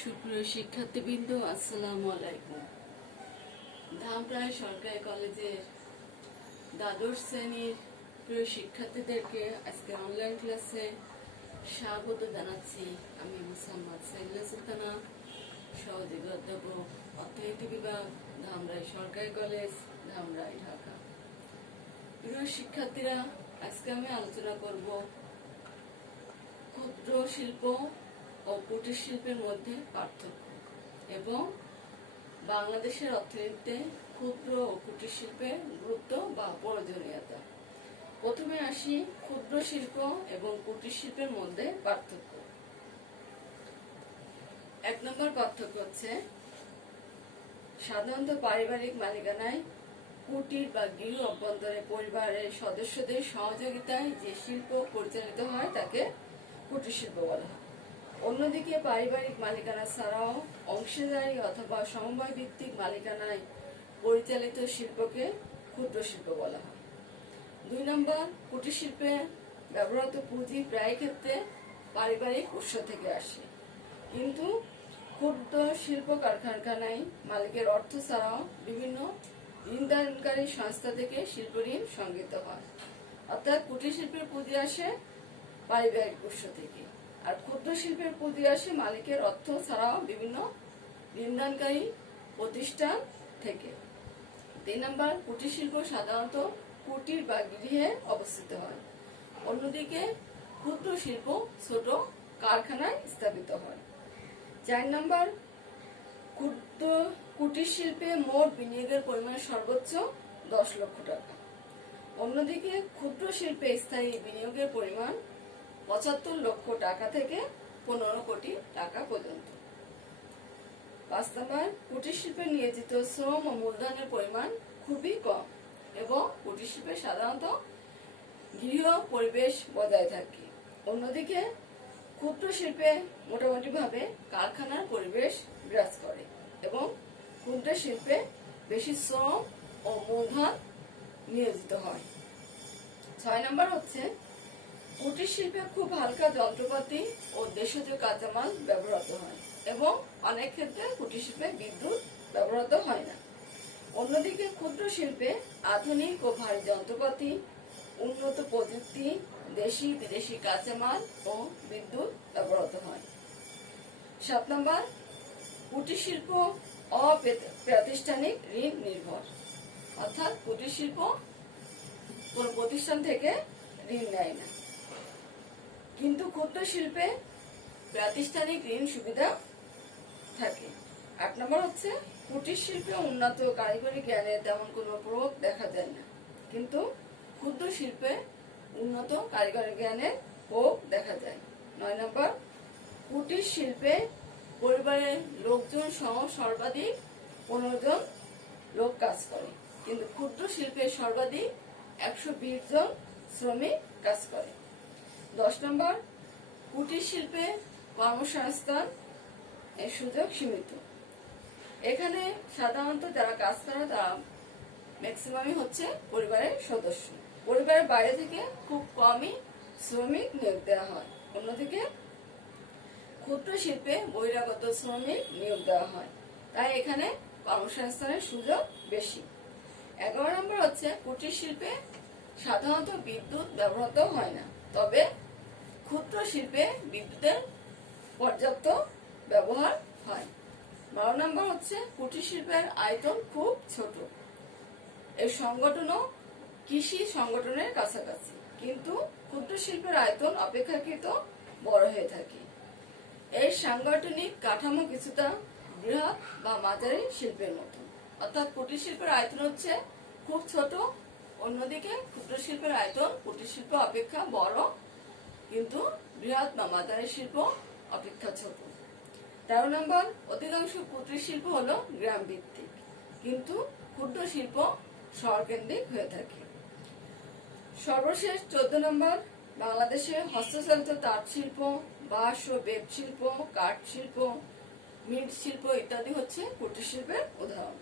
সুপ্রিয় শিক্ষার্থীবৃন্দ, আসসালামু আলাইকুম। ধামরাই সরকারি কলেজের দ্বাদশ শ্রেণীর প্রিয় শিক্ষার্থীদেরকে আজকে অনলাইন ক্লাসে স্বাগত জানাচ্ছি। আমি মোসাম্মদ সাইলা সুলতানা, সহযোগী অধ্যাপক, অর্থনীতি বিভাগ, ধামরাই সরকারি কলেজ, ধামরাই, ঢাকা। প্রিয় শিক্ষার্থীরা, আজকে আমি আলোচনা করব ক্ষুদ্র শিল্প ও কুটির শিল্পের মধ্যে পার্থক্য এবং বাংলাদেশের অর্থনীতিতে ক্ষুদ্র ও কুটির শিল্পের গুরুত্ব বা প্রয়োজনীয়তা। প্রথমে আসি ক্ষুদ্র শিল্প এবং কুটির শিল্পের মধ্যে পার্থক্য। 1 নম্বর পার্থক্য হচ্ছে, সাধারণত পারিবারিক মালিকানায় কুটির বা গৃহ অভ্যন্তরে পরিবারের সদস্যদের সহযোগিতায় যে শিল্প পরিচালিত হয় তাকে কুটির শিল্প বলা হয়। অন্যদিকে পারিবারিক মালিকানা ছাড়াও অংশীদারি অথবা সমবায় ভিত্তিক মালিকানায় পরিচালিত শিল্পকে ক্ষুদ্র শিল্প বলা হয়। 2 নম্বর, কুটির শিল্পে ব্যবহৃত পুঁজি প্রায় ক্ষেত্রে পারিবারিক উৎস থেকে আসে, কিন্তু ক্ষুদ্র শিল্প কারখানায় মালিকের অর্থ ছাড়াও বিভিন্ন ঋণদানকারী সংস্থা থেকে শিল্প ঋণ সংগৃহীত হয়। অর্থাৎ কুটির শিল্পের পুঁজি আসে পারিবারিক উৎস থেকে, আর ক্ষুদ্র শিল্পের পুঁজি আসে মালিকের অর্থ ছাড়াও বিভিন্ন ঋণদানকারী প্রতিষ্ঠান থেকে। 3 নম্বর, কুটির শিল্প সাধারণত কুটির বা গৃহে অবস্থিত হয়। অন্যদিকে ক্ষুদ্র শিল্প ছোট কারখানায় স্থাপিত হয়। 4 নম্বর, কুটির শিল্পে মোট বিনিয়োগের পরিমাণ সর্বোচ্চ 10 লক্ষ টাকা। অন্যদিকে ক্ষুদ্র শিল্পে স্থায়ী বিনিয়োগের পরিমাণ 75 লক্ষ টাকা থেকে 15 কোটি টাকা পর্যন্ত। 5 নম্বর, কুটির শিল্পে নিয়োজিত শ্রম ও মূলধনের পরিমাণ খুবই কম এবং কুটির শিল্পে সাধারণত গৃহ পরিবেশ বজায় থাকে। অন্যদিকে ক্ষুদ্র শিল্পে মোটামুটিভাবে কারখানার পরিবেশ বিরাজ করে এবং ক্ষুদ্র শিল্পে বেশি শ্রম ও মূলধন নিয়োজিত হয়। 6 নম্বর হচ্ছে, কুটির শিল্পে খুব হালকা যন্ত্রপাতি ও দেশজ কাঁচামাল ব্যবহৃত হয় এবং অনেক ক্ষেত্রে কুটির শিল্পে বিদ্যুৎ ব্যবহৃত হয় না। অন্যদিকে ক্ষুদ্র শিল্পে আধুনিক ও ভারী যন্ত্রপাতি, উন্নত প্রযুক্তি, দেশি বিদেশি কাঁচামাল ও বিদ্যুৎ ব্যবহৃত হয়। 7 নম্বর, কুটির শিল্প অপ্রাতিষ্ঠানিক ঋণ নির্ভর, অর্থাৎ কুটির শিল্প কোন প্রতিষ্ঠান থেকে ঋণ নেয় না, কিন্তু ক্ষুদ্র শিল্পে প্রাতিষ্ঠানিক ঋণ সুবিধা থাকে। 8 নম্বর হচ্ছে, কুটির শিল্পে উন্নত কারিগরি জ্ঞানের তেমন কোনো প্রয়োগ দেখা যায় না, কিন্তু ক্ষুদ্র শিল্পে উন্নত কারিগরি জ্ঞানের প্রয়োগ দেখা যায়। 9 নম্বর, কুটির শিল্পে পরিবারের লোকজন সহ সর্বাধিক 15 জন লোক কাজ করে, কিন্তু ক্ষুদ্র শিল্পে সর্বাধিক 120 জন শ্রমিক কাজ করে। 10 নম্বর, কুটির শিল্পে কর্মসংস্থান এর সুযোগ সীমিত। এখানে সাধারণত যারা কাজ করে তারা ম্যাক্সিমামই হচ্ছে পরিবারের সদস্য। পরিবারের বাইরে থেকে খুব কমই শ্রমিক নিয়োগ দেওয়া হয়। অন্যদিকে ক্ষুদ্র শিল্পে বহিরাগত শ্রমিক নিয়োগ দেওয়া হয়, তাই এখানে কর্মসংস্থানের সুযোগ বেশি। 11 নম্বর হচ্ছে, কুটির শিল্পে সাধারণত বিদ্যুৎ ব্যবহৃত হয় না, তবে ক্ষুদ্র শিল্পে বিদ্যুতের পর্যাপ্ত ব্যবহার হয়। 12 নম্বর হচ্ছে, কুটির শিল্পের আয়তন খুব ছোট। এর সংগঠনও কৃষি সংগঠনের কাছাকাছি, কিন্তু ক্ষুদ্র শিল্পের আয়তন অপেক্ষাকৃত বড় হয়ে থাকে। এর সাংগঠনিক কাঠামো কিছুটা বৃহৎ বা মাঝারি শিল্পের মতো, অর্থাৎ কুটির শিল্পের আয়তন হচ্ছে খুব ছোট, অন্যদিকে ক্ষুদ্র শিল্পের আয়তন কুটির শিল্প অপেক্ষা বড়, কিন্তু বৃহৎ বা মাঝারি শিল্প অপেক্ষা ছোট। 13 নম্বর, অধিকাংশ কুটির শিল্প হলো গ্রাম ভিত্তিক, কিন্তু ক্ষুদ্র শিল্প শহর কেন্দ্রিক হয়ে থাকে। সর্বশেষ 14 নম্বর, বাংলাদেশে হস্তচালিত তাঁত শিল্প, বাঁশ ও বেত শিল্প, কাঠ শিল্প, মিট শিল্প ইত্যাদি হচ্ছে কুটির শিল্পের উদাহরণ।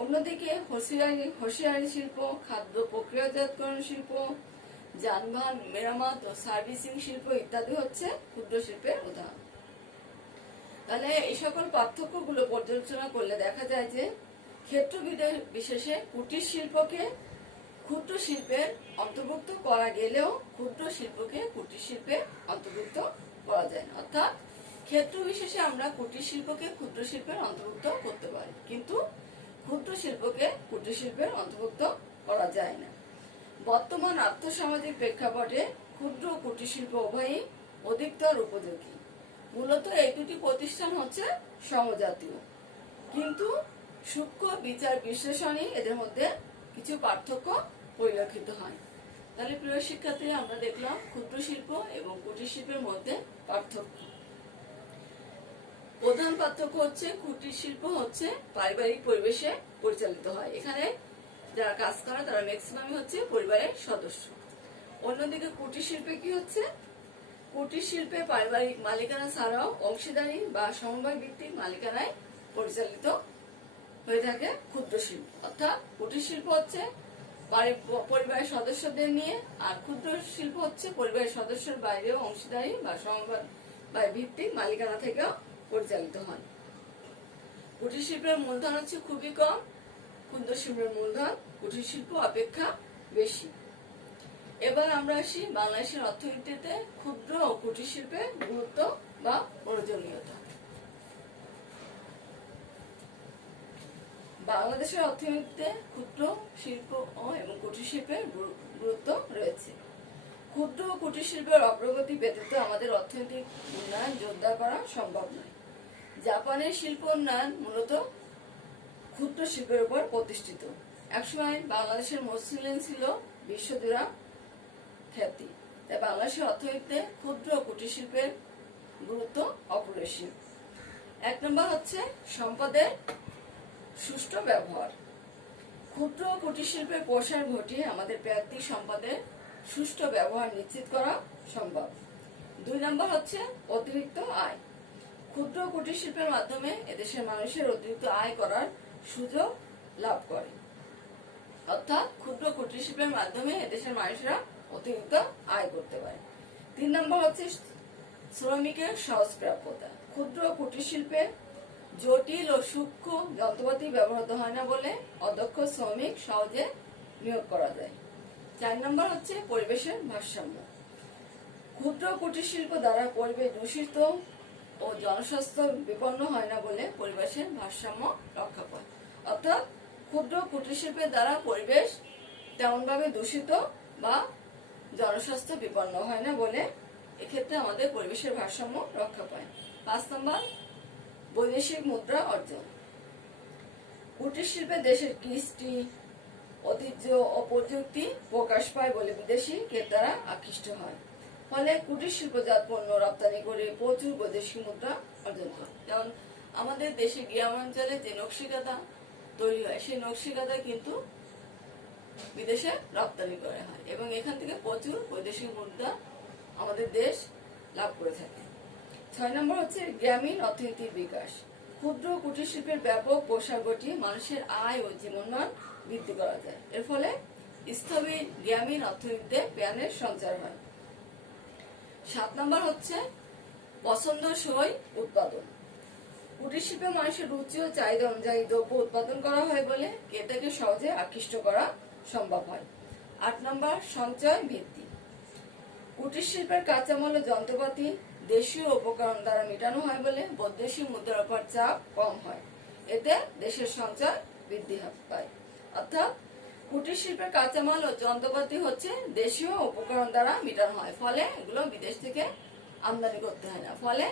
অন্যদিকে হোসিয়ারি শিল্প, খাদ্য প্রক্রিয়াজাতকরণ শিল্প, যানবাহন মেরামত ও সার্ভিসিং শিল্প ইত্যাদি হচ্ছে ক্ষুদ্র শিল্পের উদাহরণ। তাহলে এই সকল পার্থক্যগুলো পর্যালোচনা করলে দেখা যায় যে ক্ষেত্র বিশেষে কুটির শিল্পকে ক্ষুদ্র শিল্পের অন্তর্ভুক্ত করা গেলেও ক্ষুদ্র শিল্পকে কুটির শিল্পে অন্তর্ভুক্ত করা যায় না। অর্থাৎ ক্ষেত্র বিশেষে আমরা কুটির শিল্পকে ক্ষুদ্র শিল্পের অন্তর্ভুক্ত করতে পারি, কিন্তু ক্ষুদ্র শিল্পকে কুটির শিল্পের অন্তর্ভুক্ত করা যায় না। বর্তমান আর্থসামাজিক প্রেক্ষাপটে ক্ষুদ্র ও কুটির শিল্প উভয়ই অধিকতর উপযোগী। মূলত এই দুটি প্রতিষ্ঠান হচ্ছে সমজাতীয়, কিন্তু সূক্ষ্ম বিচার বিশ্লেষণে এদের মধ্যে কিছু পার্থক্য পরিলক্ষিত হয়। তাহলে প্রিয় শিক্ষার্থী, আমরা দেখলাম ক্ষুদ্র শিল্প এবং কুটির শিল্পের মধ্যে পার্থক্য। প্রধান পার্থক্য হচ্ছে কুটির শিল্প হচ্ছে পারিবারিক পরিবেশে পরিচালিত হয়। এখানে যারা কাজ করে তারা ম্যাক্সিমাম হচ্ছে পরিবারের সদস্য। অন্যদিকে কুটির শিল্পে কি হচ্ছে, কুটির শিল্পে পারিবারিক মালিকানা ছাড়াও অংশীদারি বা সমবায় ভিত্তিক মালিকানায় পরিচালিত হয়ে থাকে ক্ষুদ্র শিল্প। অর্থাৎ কুটির শিল্প হচ্ছে পরিবারের সদস্যদের নিয়ে, আর ক্ষুদ্র শিল্প হচ্ছে পরিবারের সদস্যের বাইরেও অংশীদারি বা সমবায় ভিত্তিক মালিকানা থেকেও পরিচালিত হয়। কুটির শিল্পের মূলধন হচ্ছে খুবই কম, ক্ষুদ্র শিল্পের মূলধন কুটির শিল্প অপেক্ষা বেশি। এবার আমরা আসি বাংলাদেশের অর্থনীতিতে ক্ষুদ্র ও কুটির শিল্পের গুরুত্ব বা প্রয়োজনীয়তা। বাংলাদেশের অর্থনীতিতে ক্ষুদ্র শিল্প এবং কুটির শিল্পের গুরুত্ব রয়েছে। ক্ষুদ্র ও কুটির শিল্পের অগ্রগতি ব্যতীত আমাদের অর্থনৈতিক উন্নয়ন জোরদার করা সম্ভব নয়। জাপানের শিল্প উন্নয়ন মূলত ক্ষুদ্র শিল্পের উপর প্রতিষ্ঠিত। একসময় বাংলাদেশের মসৃণ ছিল বিশ্বজোড়া খ্যাতি, তাই বাংলাদেশের অর্থনীতিতে ক্ষুদ্র ও কুটির শিল্পের গুরুত্ব অপরিসীম। 1 নম্বর হচ্ছে সম্পদের সুষ্ঠু ব্যবহার। ক্ষুদ্র ও কুটির শিল্পের প্রসার ঘটিয়ে আমাদের প্রাকৃতিক সম্পদের সুষ্ঠু ব্যবহার নিশ্চিত করা সম্ভব। 2 নম্বর হচ্ছে অতিরিক্ত আয়। ক্ষুদ্র ও কুটির শিল্পের মাধ্যমে এদেশের মানুষের অতিরিক্ত আয় করার সুযোগ লাভ করে। অর্থাৎ ক্ষুদ্র কুটির শিল্পের মাধ্যমে এদেশের মানুষরা অতিরিক্ত আয় করতে পারে। 3 নম্বর হচ্ছে শ্রমিকের সহজপ্রাপ্যতা। ক্ষুদ্র ও কুটির শিল্পে জটিল ও সূক্ষ্ম যন্ত্রপাতি ব্যবহৃত হয় না বলে অদক্ষ শ্রমিক সহজে নিয়োগ করা যায়। 4 নম্বর হচ্ছে পরিবেশের ভারসাম্য। ক্ষুদ্র কুটির শিল্প দ্বারা পরিবেশ দূষিত ও জনস্বাস্থ্য বিপন্ন হয় না বলে পরিবেশের ভারসাম্য রক্ষা পায়। অর্থাৎ ক্ষুদ্র কুটির শিল্পের দ্বারা পরিবেশ তেমন ভাবে দূষিত বা জনস্বাস্থ্য বিপন্ন হয় না বলে এক্ষেত্রে আমাদের পরিবেশের ভারসাম্য রক্ষা পায়। 5 নম্বর বৈদেশিক মুদ্রা অর্জন। কুটির শিল্পে দেশের কৃষ্টি, ঐতিহ্য ও প্রযুক্তি প্রকাশ পায় বলে বিদেশি ক্রেতারা আকৃষ্ট হয়। ফলে কুটির শিল্পজাত পণ্য রপ্তানি করে প্রচুর বৈদেশিক মুদ্রা অর্জন করে। যেমন আমাদের দেশে গ্রামাঞ্চলে যে নকশিকাঁথা তৈরি হয়, সেই নকশিকাঁথা কিন্তু বিদেশে রপ্তানি করা হয় এবং এখান থেকে প্রচুর বৈদেশিক মুদ্রা আমাদের দেশ লাভ করে থাকে। 6 নম্বর হচ্ছে গ্রামীণ অর্থনীতির বিকাশ। ক্ষুদ্র কুটির শিল্পের ব্যাপক প্রসার ঘটিয়ে মানুষের আয় ও জীবনমান বৃদ্ধি করা যায়। এর ফলে স্থবির গ্রামীণ অর্থনীতিতে প্রাণের সঞ্চার হয়। 7 নম্বর হচ্ছে পছন্দসই উৎপাদন। কুটির শিল্পে মানুষের রুচি ও চাহিদা অনুযায়ী দ্রব্য উৎপাদন করা হয় বলে ক্রেতাকে সহজে আকৃষ্ট করা সম্ভব হয়। 8 নম্বর সঞ্চয় ভিত্তি। কুটির শিল্পের কাঁচামাল ও যন্ত্রপাতি দেশীয় উপকরণ দ্বারা মেটানো হয় বলে বৈদেশিক মুদ্রার উপর চাপ কম হয়। এতে দেশের সঞ্চয় বৃদ্ধি পায়। অর্থাৎ কুটির শিল্পের কাঁচামাল ও যন্ত্রপাতি হচ্ছে দেশীয় উপকরণ দ্বারা মেটানো হয়, ফলে এগুলো বিদেশ থেকে আমদানি করতে হয় না, ফলে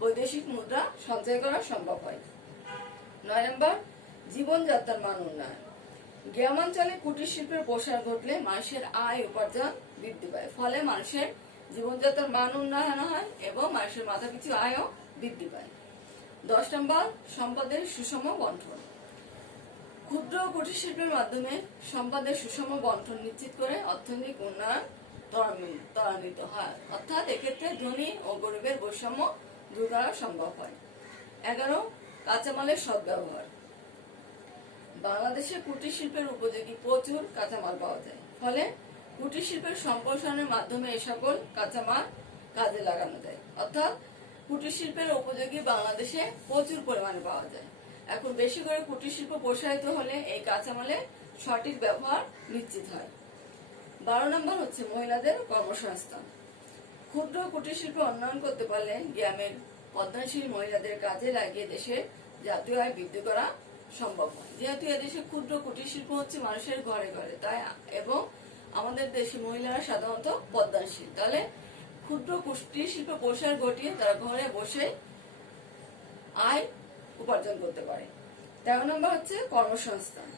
বৈদেশিক মুদ্রা সঞ্চয় করা সম্ভব হয়। 9 নম্বর জীবনযাত্রার মান উন্নয়ন। গ্রামাঞ্চলে কুটির শিল্পের প্রসার ঘটলে মানুষের আয় উপার্জন বৃদ্ধি পায়, ফলে মানুষের জীবনযাত্রার মান উন্নয়ন হয় এবং মানুষের মাথাপিছু আয়ও বৃদ্ধি পায়। 10 নম্বর সম্পদের সুষম বন্টন। ক্ষুদ্র কুটির শিল্পের মাধ্যমে সম্পদের সুষম বন্টন নিশ্চিত করে অর্থনৈতিক উন্নয়ন ত্বরান্বিত হয়। অর্থাৎ এক্ষেত্রে ধনী ও গরিবের বৈষম্য দূর করা সম্ভব হয়। 11 কাঁচামালের সদ্ব্যবহার। বাংলাদেশে কুটির শিল্পের উপযোগী প্রচুর কাঁচামাল পাওয়া যায়, ফলে কুটির শিল্পের সম্প্রসারণের মাধ্যমে এই সকল কাঁচামাল কাজে লাগানো যায়। অর্থাৎ কুটির শিল্পের উপযোগী বাংলাদেশে প্রচুর পরিমাণে পাওয়া যায়। এখন বেশি করে কুটির শিল্প প্রসারিত হলে এই কাঁচামালের সঠিক ব্যবহার নিশ্চিত হয়। 12 নম্বর হচ্ছে মহিলাদের কর্মসংস্থান। ক্ষুদ্র কুটির শিল্প উন্নয়ন করতে পারলে গ্রামের পদ্মাশীল মহিলাদের কাজে লাগিয়ে দেশের জাতীয় আয় বৃদ্ধি করা সম্ভব হয়। যেহেতু এদেশে ক্ষুদ্র কুটির শিল্প হচ্ছে মানুষের ঘরে ঘরে, তাই এবং আমাদের দেশে মহিলারা সাধারণত পদ্মাশীল, তাহলে ক্ষুদ্র কুটির শিল্প প্রসার ঘটিয়ে তারা ঘরে বসে আয় উপার্জন করতে পারে। 13 নম্বর হচ্ছে কর্মসংস্থান।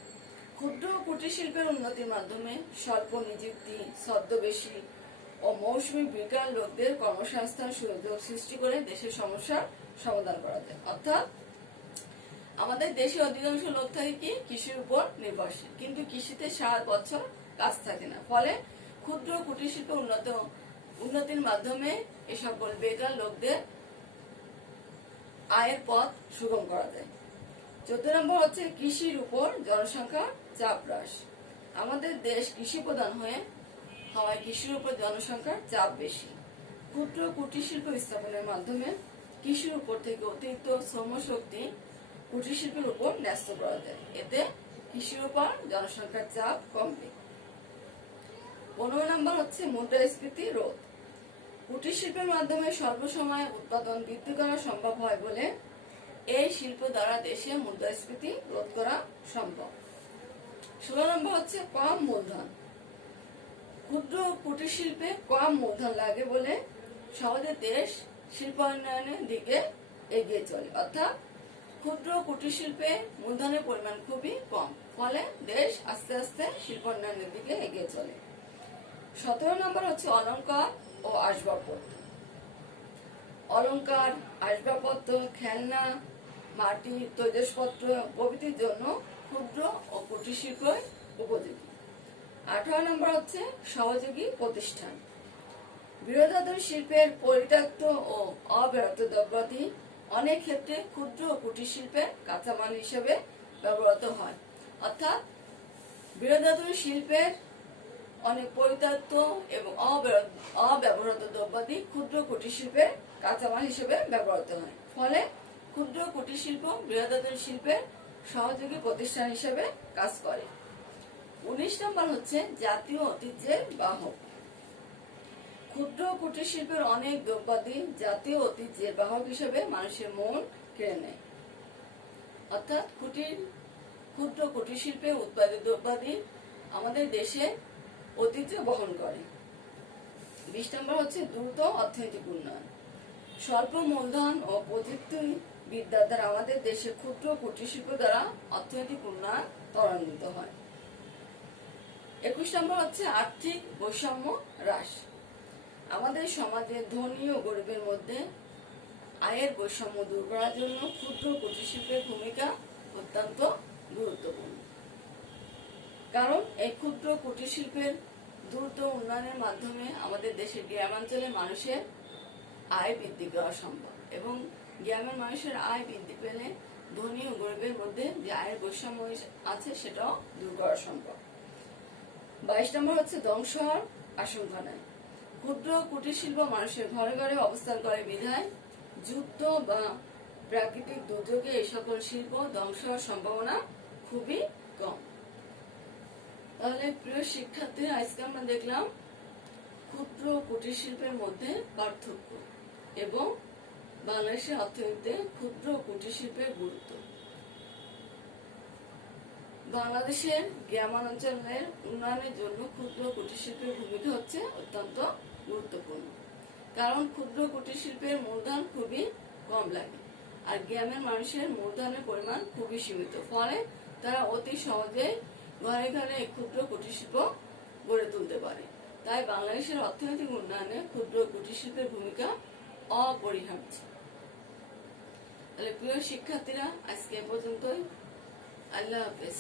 ক্ষুদ্র কুটির শিল্পের উন্নতির মাধ্যমে স্বল্প নিযুক্তি, ছদ্মবেশী ও মৌসুমী বেকার লোকদের কর্মসংস্থান সুযোগ সৃষ্টি করে দেশের সমস্যার সমাধান করা যায়। অর্থাৎ আমাদের দেশে অধিকাংশ লোক থাকে কি কৃষির উপর নির্ভরশীল, কিন্তু কৃষিতে সারা বছর কাজ থাকে না। ফলে ক্ষুদ্র কুটির শিল্প উন্নতির মাধ্যমে এ সকল বেকার লোকদের আয়ের পথ সুগম করা যায়। 14 নম্বর হচ্ছে কৃষির উপর জনসংখ্যার চাপ হ্রাস। আমাদের দেশ কৃষি প্রধান হওয়ায় কৃষির উপর জনসংখ্যার চাপ বেশি। ক্ষুদ্র কুটির শিল্প স্থাপনের মাধ্যমে কৃষির উপর থেকে অতিরিক্ত শ্রমশক্তি কুটির শিল্পের উপর ন্যস্ত করা যায়। এতে কৃষির উপর জনসংখ্যার চাপ কমবে। 15 নম্বর হচ্ছে মুদ্রাস্ফীতি রোধ। কুটির শিল্পের মাধ্যমে স্বল্প সময়ে উৎপাদন বৃদ্ধি করা সম্ভব হয় বলে এই শিল্প দ্বারা দেশে মুদ্রাস্ফীতি রোধ করা সম্ভব। 16 নম্বর হচ্ছে কম মূলধন। ক্ষুদ্র কুটির শিল্পে কম মূলধন লাগে বলে সহজে দেশ শিল্পায়নের দিকে এগিয়ে চলে। অর্থাৎ ক্ষুদ্র কুটির শিল্পে মূলধনের পরিমাণ খুবই কম, ফলে দেশ আস্তে আস্তে শিল্পায়নের দিকে এগিয়ে চলে। 17 নম্বর হচ্ছে অলংকার ও আসবাবপত্র। অলংকার, আসবাবপত্র, খেলনা, মাটি, তৈজসপত্র প্রভৃতির জন্য ক্ষুদ্র ও কুটির শিল্প উপযোগী। 18 নম্বর হচ্ছে সহযোগী প্রতিষ্ঠান। বৃহদায়তন শিল্পের পরিত্যক্ত ও অব্যবহৃত দ্রব্যাদি অনেক ক্ষেত্রে ক্ষুদ্র ও কুটির শিল্পের কাঁচামাল হিসেবে ব্যবহৃত হয়। অর্থাৎ বৃহদায়তন শিল্পের অনেক পরিত্যক্ত এবং অব্যবহৃত দ্রব্যাদি ক্ষুদ্র কুটির শিল্পের কাঁচামাল হিসেবে ব্যবহৃত হয়। ফলে ক্ষুদ্র কুটির শিল্প বৃহদায়তন শিল্পের সহযোগী প্রতিষ্ঠান হিসেবে কাজ করে। 19 নম্বর হচ্ছে জাতীয় ঐতিহ্যের বাহক। ক্ষুদ্র কুটির শিল্পের অনেক দ্রব্যাদি জাতীয় ঐতিহ্যের বাহক হিসেবে মানুষের মন কেড়ে নেয়। অর্থাৎ ক্ষুদ্র কুটির শিল্পে উৎপাদিত দ্রব্যাদি আমাদের দেশে ঐতিহ্য বহন করে। 20 নম্বর হচ্ছে দ্রুত অর্থনৈতিক উন্নয়ন। স্বল্প মূলধন ও প্রযুক্তি বিদ্যার দ্বারা আমাদের দেশে ক্ষুদ্র কুটির শিল্প দ্বারা অর্থনৈতিক উন্নয়ন ত্বরান্বিত হয়। 21 নম্বর হচ্ছে আর্থিক বৈষম্য হ্রাস। আমাদের সমাজে ধনী ও গরিবের মধ্যে আয়ের বৈষম্য দূর করার জন্য ক্ষুদ্র কুটির শিল্পের ভূমিকা অত্যন্ত গুরুত্বপূর্ণ। কারণ এই ক্ষুদ্র কুটির শিল্পের দ্রুত উন্নয়নের মাধ্যমে আমাদের দেশের গ্রামাঞ্চলের মানুষের আয় বৃদ্ধি করা সম্ভব, এবং গ্রামের মানুষের আয় বৃদ্ধি পেলে ধনী ও গরিবের মধ্যে যে আয়ের বৈষম্য আছে সেটাও দূর করা সম্ভব। 22 নম্বর হচ্ছে ধ্বংস হওয়ার আশঙ্কা নাই। ক্ষুদ্র কুটির শিল্প মানুষের ঘরে ঘরে অবস্থান করে বিধায় যুদ্ধ বা প্রাকৃতিক দুর্যোগে এই সকল শিল্প ধ্বংস হওয়ার সম্ভাবনা খুবই কম। তাহলে প্রিয় শিক্ষার্থীরা, আজকে আমরা দেখলাম ক্ষুদ্র কুটির শিল্পের মধ্যে পার্থক্য এবং বাংলাদেশের অর্থনীতিতে ক্ষুদ্র কুটির শিল্পের গুরুত্ব। বাংলাদেশের গ্রামাঞ্চলের উন্নয়নের জন্য ক্ষুদ্র কুটির শিল্পের ভূমিকা হচ্ছে অত্যন্ত গুরুত্বপূর্ণ। কারণ ক্ষুদ্র কুটির শিল্পের মূলধন খুবই কম লাগে, আর গ্রামের মানুষের মূলধনের পরিমাণ খুবই সীমিত, ফলে তারা অতি সহজে ঘরে ঘরে ক্ষুদ্র কুটির শিল্প গড়ে তুলতে পারে। তাই বাংলাদেশের অর্থনৈতিক উন্নয়নে ক্ষুদ্র কুটির শিল্পের ভূমিকা অপরিহার্য। তাহলে প্রিয় শিক্ষার্থীরা, আজকে এ পর্যন্তই। আল্লাহ হাফেজ।